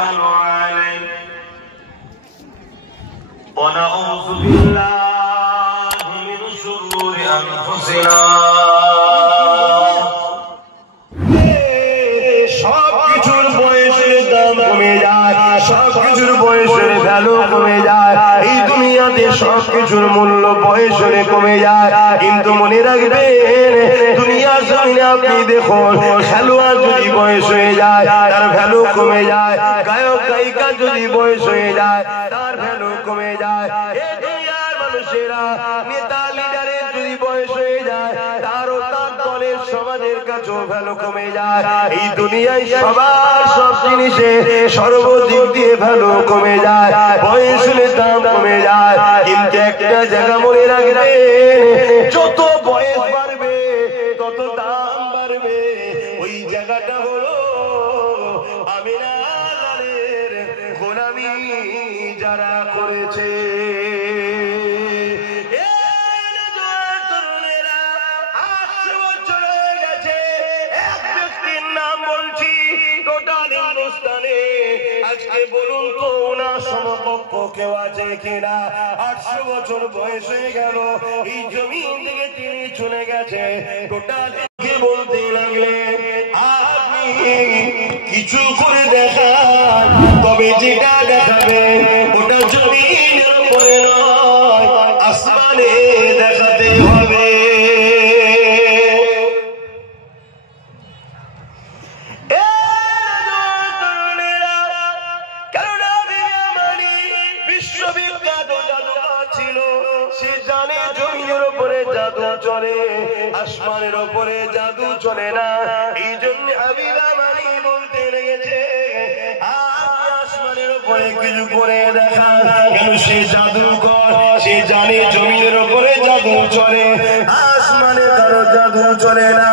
توكلوا عليه ونعوذ بالله من شرور أنفسنا সবকিছুর বয়সের দাম কমে যায় সবকিছুর বয়সের ভ্যালু কমে যায় এই দুনিয়াতে সবকিছুর মূল্য বয়সের কমে যায় কিন্তু মনে রাখবেন দুনিয়ার জমিনে আপনি দেখুন খেলোয়াড় যদি বয়স হয়ে যায় তার ভ্যালু কমে যায় গায়ক গায়িকা যদি বয়স হয়ে যায় তার ভ্যালু কমে যায় এই দুনিয়ার মানুষেরা নেতা লিডারের যদি বয়স হয়ে যায় তারও তার দলের সমাজের কাছেও ভ্যালু কমে যায় এই দুনিয়ায় সবার সব জিনিসে সর্বদিক দিয়ে ভ্যালু কমে যায় বয়সের দাম কমে যায় কিন্তু একটা জায়গা মনে রাখবেন যত বয়স বাড়বে তত দাম বাড়বে ওই জায়গাটা হলো আমিনার গোলামি যারা করেছে আজকে বলুন তো ওনার সমকক্ষ কেউ আছে কিনা 800 বছর বয়স হয়ে গেল এই জমিন থেকে তিনি চলে গেছে টোটাল বলতে লাগলেন আপনি কিছু করে দেখান তবে যেটা দেখাবেন ওটা জমিনের উপরে নয় আসমানে দেখাতে হবে আসমানের উপরে জাদু চলে না এই জন্য হাবিবা মানি বলতে লেগেছে আসমানের উপরে কিছু করে দেখা কেন সে জাদুকর সে জানে জমিনের উপরে জাদু চলে আসমানে কারো জাদু চলে না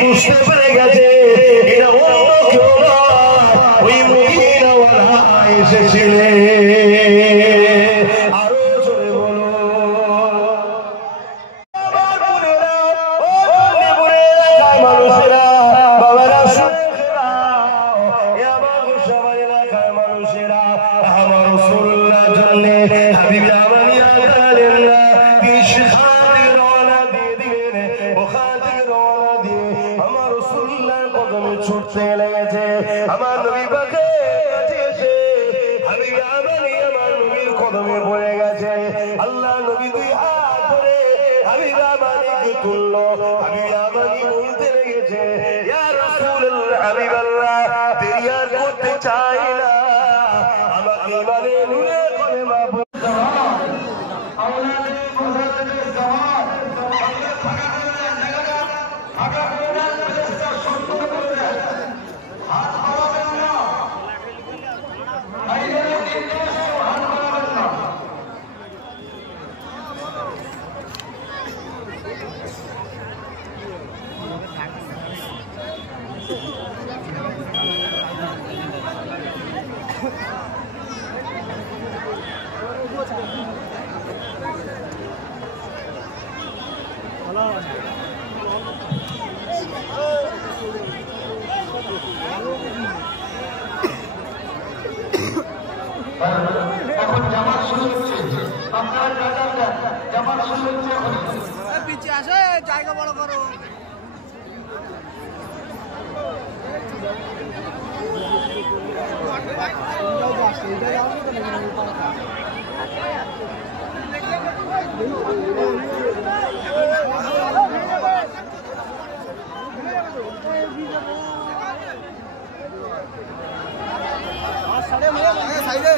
বুঝতে পেরে গেছে এটা অন্য কেউ নয় ওই মদিনাওয়ালা এসেছিলেন ছুটতে লেগেছে আমার নবী পাকে আমার নবীর কদমে পড়ে গেছে আল্লাহ নবী দুই হাত ধরে হাবিবা মানিকে তুললো হাবিবা মানি বলতে লেগেছে ইয়া রাসূলুল্লাহ হাবিবাল্লাহ দেরি আর করতে চাই না আমাকে মানে নূরে কলেমা পড়তে আওলাদে মুহাম্মদের জামাত আল্লাহ থাকা এখন জামাত শুরু হচ্ছে আপনারা জামাত শুরু হচ্ছে পিছিয়ে আসে জায়গা বড় করো সাইডে